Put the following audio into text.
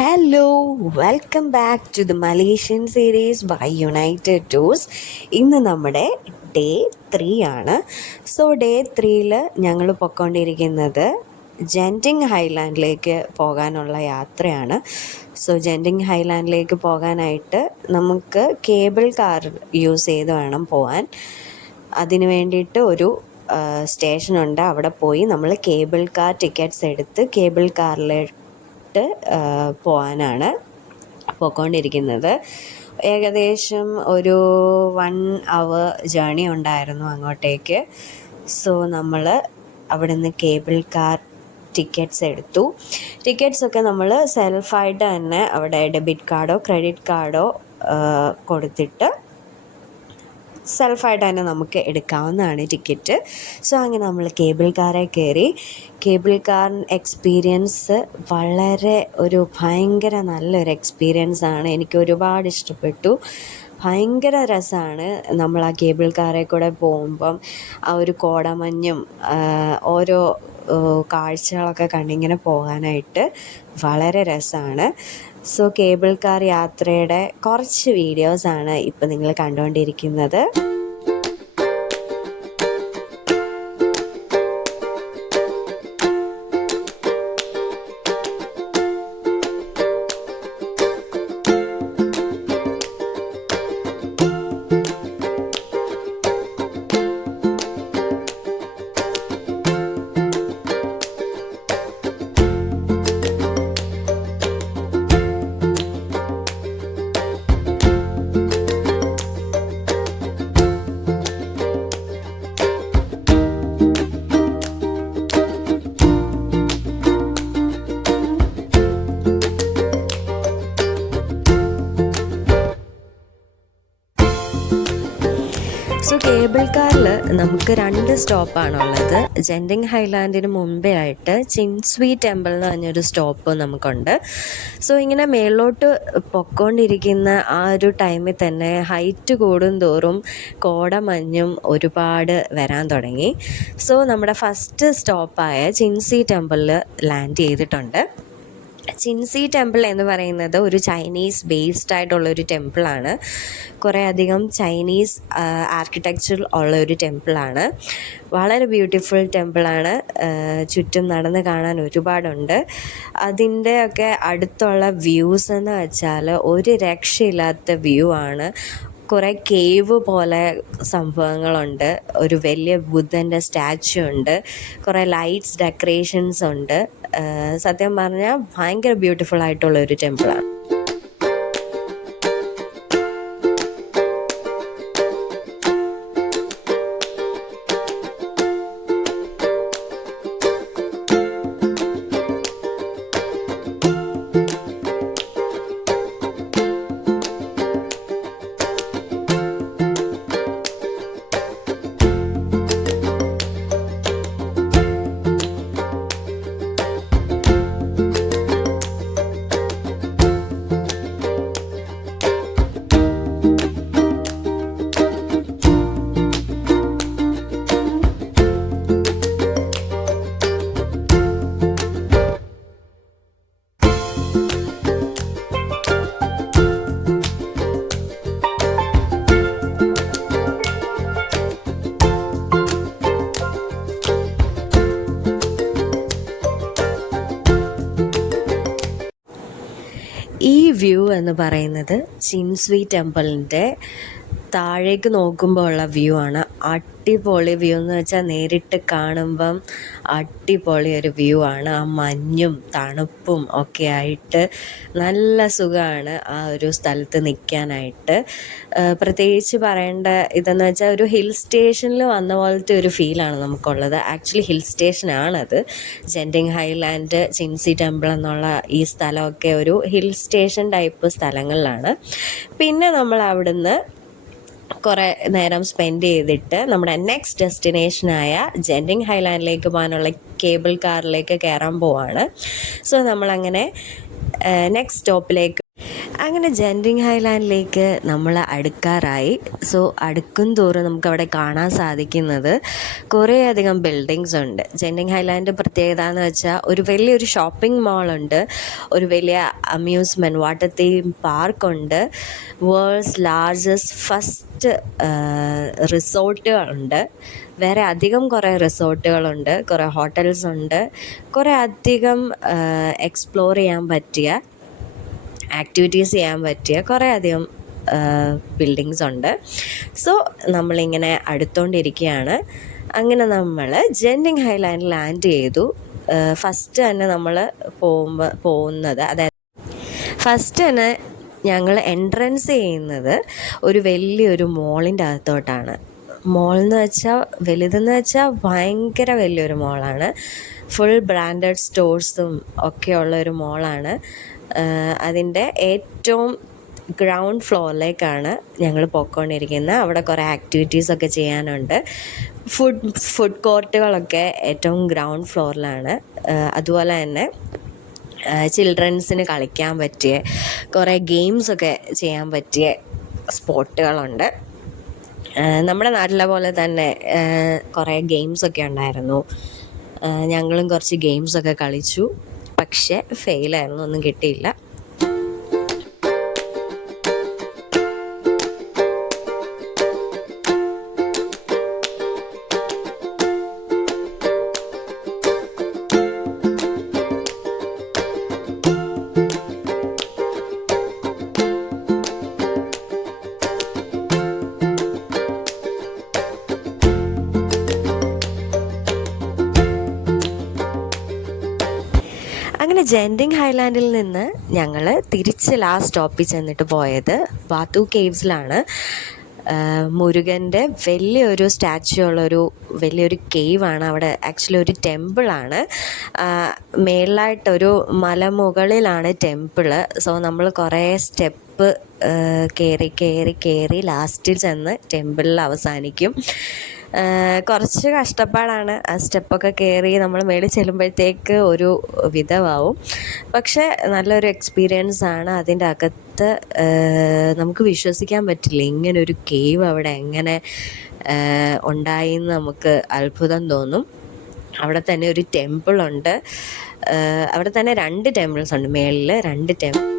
Hello, welcome back to the Malaysian series by United Tours. ഇന്ന് നമ്മുടെ day 3 ആണ്. So day 3ൽ ഞങ്ങൾ പൊയ്ക്കൊണ്ടിരിക്കുന്നത് ജെൻറ്റിങ് ഹൈലാൻഡിലേക്ക് പോകാനുള്ള യാത്രയാണ്. സോ ജെൻറ്റിങ് ഹൈലാൻഡിലേക്ക് പോകാനായിട്ട് നമുക്ക് കേബിൾ കാർ യൂസ് ചെയ്ത് വേണം പോകാൻ. അതിന് വേണ്ടിയിട്ട് ഒരു സ്റ്റേഷനുണ്ട്. അവിടെ പോയി നമ്മൾ കേബിൾ കാർ ടിക്കറ്റ്സ് എടുത്ത് കേബിൾ കാറിൽ പോകാനാണ് പോയിക്കൊണ്ടിരിക്കുന്നത്. ഏകദേശം ഒരു 1 hour ജേണി ഉണ്ടായിരുന്നു അങ്ങോട്ടേക്ക്. സോ നമ്മൾ അവിടെ നിന്ന് കേബിൾ കാർ ടിക്കറ്റ്സ് എടുത്തു. ടിക്കറ്റ്സൊക്കെ നമ്മൾ സെൽഫായിട്ട് തന്നെ അവിടെ ഡെബിറ്റ് കാർഡോ ക്രെഡിറ്റ് കാർഡോ കൊടുത്തിട്ട് സെൽഫായിട്ട് തന്നെ നമുക്ക് എടുക്കാവുന്നതാണ് ടിക്കറ്റ്. സോ അങ്ങനെ നമ്മൾ കേബിൾ കാറിൽ കയറി. കേബിൾ കാർ എക്സ്പീരിയൻസ് ഭയങ്കര നല്ലൊരു എക്സ്പീരിയൻസാണ്. എനിക്ക് ഒരുപാട് ഇഷ്ടപ്പെട്ടു. ഭയങ്കര രസമാണ് നമ്മൾ ആ കേബിൾ കാറിൽ കൂടെ പോകുമ്പം ആ ഒരു കോടമഞ്ഞും ഓരോ കാഴ്ചകളൊക്കെ കണ്ടിങ്ങനെ പോകാനായിട്ട് വളരെ രസമാണ്. സോ കേബിൾ കാർ യാത്രയുടെ കുറച്ച് വീഡിയോസാണ് ഇപ്പോൾ നിങ്ങൾ കണ്ടുകൊണ്ടിരിക്കുന്നത്. സോ കേബിൾ കാറിൽ നമുക്ക് 2 സ്റ്റോപ്പാണുള്ളത്. ജെൻറ്റിങ് ഹൈലാൻഡിന് മുമ്പേ ആയിട്ട് ചിൻസ്വി ടെമ്പിൾ എന്ന് പറഞ്ഞൊരു സ്റ്റോപ്പ് നമുക്കുണ്ട്. സോ ഇങ്ങനെ മേലോട്ട് പൊയ്ക്കൊണ്ടിരിക്കുന്ന ആ ഒരു ടൈമിൽ തന്നെ ഹൈറ്റ് കൂടും തോറും കോടമഞ്ഞും ഒരുപാട് വരാൻ തുടങ്ങി. സോ നമ്മുടെ ഫസ്റ്റ് സ്റ്റോപ്പായ ചിൻസ്വി ടെമ്പിളിൽ ലാൻഡ് ചെയ്തിട്ടുണ്ട്. ചിൻസ്വി ടെമ്പിൾ എന്ന് പറയുന്നത് ഒരു ചൈനീസ് ബേസ്ഡ് ആയിട്ടുള്ളൊരു ടെമ്പിളാണ്. കുറേ അധികം ചൈനീസ് ആർക്കിടെക്ചർ ഉള്ള ഒരു ടെമ്പിളാണ്. വളരെ ബ്യൂട്ടിഫുൾ ടെമ്പിളാണ്. ചുറ്റും നടന്ന് കാണാൻ ഒരുപാടുണ്ട്. അതിൻ്റെ ഒക്കെ അടുത്തുള്ള വ്യൂസ് എന്ന് വെച്ചാൽ ഒരു രക്ഷയില്ലാത്ത വ്യൂ ആണ്. കുറേ കേവ് പോലെ സംഭവങ്ങളുണ്ട്. ഒരു വലിയ ബുദ്ധൻ്റെ സ്റ്റാച്ചു ഉണ്ട്. കുറേ ലൈറ്റ്സ് ഡെക്കറേഷൻസ് ഉണ്ട്. സത്യം പറഞ്ഞാൽ ഭയങ്കര ബ്യൂട്ടിഫുൾ ആയിട്ടുള്ളൊരു ടെമ്പിളാണ്. ഈ വ്യൂ എന്ന് പറയുന്നത് ചിൻസ്വി ടെമ്പിളിൻ്റെ താഴേക്ക് നോക്കുമ്പോൾ ഉള്ള വ്യൂ ആണ്. അടിപൊളി വ്യൂ എന്ന് വെച്ചാൽ നേരിട്ട് കാണുമ്പം അടിപൊളി ഒരു വ്യൂ ആണ്. ആ മഞ്ഞും തണുപ്പും ഒക്കെ ആയിട്ട് നല്ല സുഖമാണ് ആ ഒരു സ്ഥലത്ത് നിൽക്കാനായിട്ട്. പ്രത്യേകിച്ച് പറയേണ്ട ഇതെന്ന് വെച്ചാൽ ഒരു ഹിൽ സ്റ്റേഷനിൽ വന്ന പോലത്തെ ഒരു ഫീലാണ് നമുക്കുള്ളത്. ആക്ച്വലി ഹിൽ സ്റ്റേഷനാണത്. ജെൻറ്റിങ് ഹൈലാൻഡ്, ചിൻസ്വി ടെമ്പിൾ എന്നുള്ള ഈ സ്ഥലമൊക്കെ ഒരു ഹിൽ സ്റ്റേഷൻ ടൈപ്പ് സ്ഥലങ്ങളിലാണ്. പിന്നെ നമ്മൾ അവിടുന്ന് കുറേ നേരം സ്പെൻഡ് ചെയ്തിട്ട് നമ്മുടെ നെക്സ്റ്റ് ഡെസ്റ്റിനേഷനായ ജെൻറ്റിങ് ഹൈലാൻഡിലേക്ക് പോകാനുള്ള കേബിൾ കാറിലേക്ക് കയറാൻ പോവാണ്. സോ നമ്മളങ്ങനെ നെക്സ്റ്റ് സ്റ്റോപ്പിലേക്ക് അങ്ങനെ ജെൻറ്റിങ് ഹൈലാൻഡിലേക്ക് നമ്മൾ അടുക്കാറായി. സോ അടുക്കും തോറും നമുക്കവിടെ കാണാൻ സാധിക്കുന്നത് കുറേയധികം ബിൽഡിങ്സ് ഉണ്ട്. ജെൻറ്റിങ് ഹൈലാൻഡ് പ്രത്യേകത എന്ന് വെച്ചാൽ ഒരു വലിയൊരു ഷോപ്പിംഗ് മാളുണ്ട്, ഒരു വലിയ അമ്യൂസ്മെൻറ്റ് വാട്ടർ തീം പാർക്കുണ്ട്, വേൾഡ്സ് ലാർജസ്റ്റ് ഫസ്റ്റ് റിസോർട്ടുകളുണ്ട്, വേറെ അധികം കുറേ റിസോർട്ടുകളുണ്ട്, കുറേ ഹോട്ടൽസ് ഉണ്ട്, കുറേ അധികം എക്സ്പ്ലോർ ചെയ്യാൻ പറ്റിയ ആക്ടിവിറ്റീസ് ചെയ്യാൻ പറ്റിയ കുറേ അധികം ബിൽഡിങ്സ് ഉണ്ട്. സോ നമ്മളിങ്ങനെ അടുത്തുകൊണ്ടിരിക്കുകയാണ്. അങ്ങനെ നമ്മൾ ജെൻറ്റിങ് ഹൈലാൻഡിൽ ലാൻഡ് ചെയ്തു. ഫസ്റ്റ് തന്നെ നമ്മൾ പോകുന്നത് അതായത് ഫസ്റ്റ് തന്നെ ഞങ്ങൾ എൻട്രൻസ് ചെയ്യുന്നത് ഒരു വലിയൊരു മോളിൻ്റെ അകത്തോട്ടാണ്. മോൾ എന്ന് വെച്ചാൽ വലുതെന്ന് വെച്ചാൽ ഭയങ്കര വലിയൊരു മോളാണ്. ഫുൾ ബ്രാൻഡഡ് സ്റ്റോഴ്സും ഒക്കെയുള്ള ഒരു മോളാണ്. അതിൻ്റെ ഏറ്റവും ഗ്രൗണ്ട് ഫ്ലോറിലേക്കാണ് ഞങ്ങൾ പോയിക്കൊണ്ടിരിക്കുന്നത്. അവിടെ കുറേ ആക്ടിവിറ്റീസൊക്കെ ചെയ്യാനുണ്ട്. ഫുഡ് കോർട്ടുകളൊക്കെ ഏറ്റവും ഗ്രൗണ്ട് ഫ്ലോറിലാണ്. അതുപോലെ തന്നെ ചിൽഡ്രൻസിന് കളിക്കാൻ പറ്റിയ കുറേ ഗെയിംസൊക്കെ ചെയ്യാൻ പറ്റിയ സ്പോട്ടുകളുണ്ട്. നമ്മുടെ നാട്ടിലെ പോലെ തന്നെ കുറേ ഗെയിംസൊക്കെ ഉണ്ടായിരുന്നു. ഞങ്ങളും കുറച്ച് ഗെയിംസൊക്കെ കളിച്ചു. പക്ഷേ ഫെയിലായിരുന്നു, ഒന്നും കിട്ടിയില്ല. അങ്ങനെ ജെൻറ്റിങ് ഹൈലാൻഡിൽ നിന്ന് ഞങ്ങൾ തിരിച്ച് ലാസ്റ്റ് സ്റ്റോപ്പിൽ ചെന്നിട്ട് പോയത് വാത്തു കേവ്സിലാണ്. മുരുകൻ്റെ വലിയൊരു സ്റ്റാച്യു ഉള്ളൊരു വലിയൊരു കേവാണ്. അവിടെ ആക്ച്വലി ഒരു ടെമ്പിളാണ്. മേളിലായിട്ടൊരു മലമുകളിലാണ് ടെമ്പിള്. സോ നമ്മൾ കുറേ സ്റ്റെപ്പ് കയറി ലാസ്റ്റിൽ ചെന്ന് ടെമ്പിളിൽ അവസാനിക്കും. കുറച്ച് കഷ്ടപ്പാടാണ്. ആ സ്റ്റെപ്പൊക്കെ കയറി നമ്മൾ മേളിൽ ചെല്ലുമ്പോഴത്തേക്ക് ഒരു വിധമാവും. പക്ഷേ നല്ലൊരു എക്സ്പീരിയൻസാണ്. അതിൻ്റെ അകത്ത് നമുക്ക് വിശ്വസിക്കാൻ പറ്റില്ല ഇങ്ങനൊരു കേവ് അവിടെ എങ്ങനെ ഉണ്ടായി എന്ന് നമുക്ക് അത്ഭുതം തോന്നും. അവിടെ തന്നെ ഒരു ടെമ്പിളുണ്ട്. അവിടെ തന്നെ 2 ടെമ്പിൾസ് ഉണ്ട്. മേളിൽ 2 ടെമ്പിൾ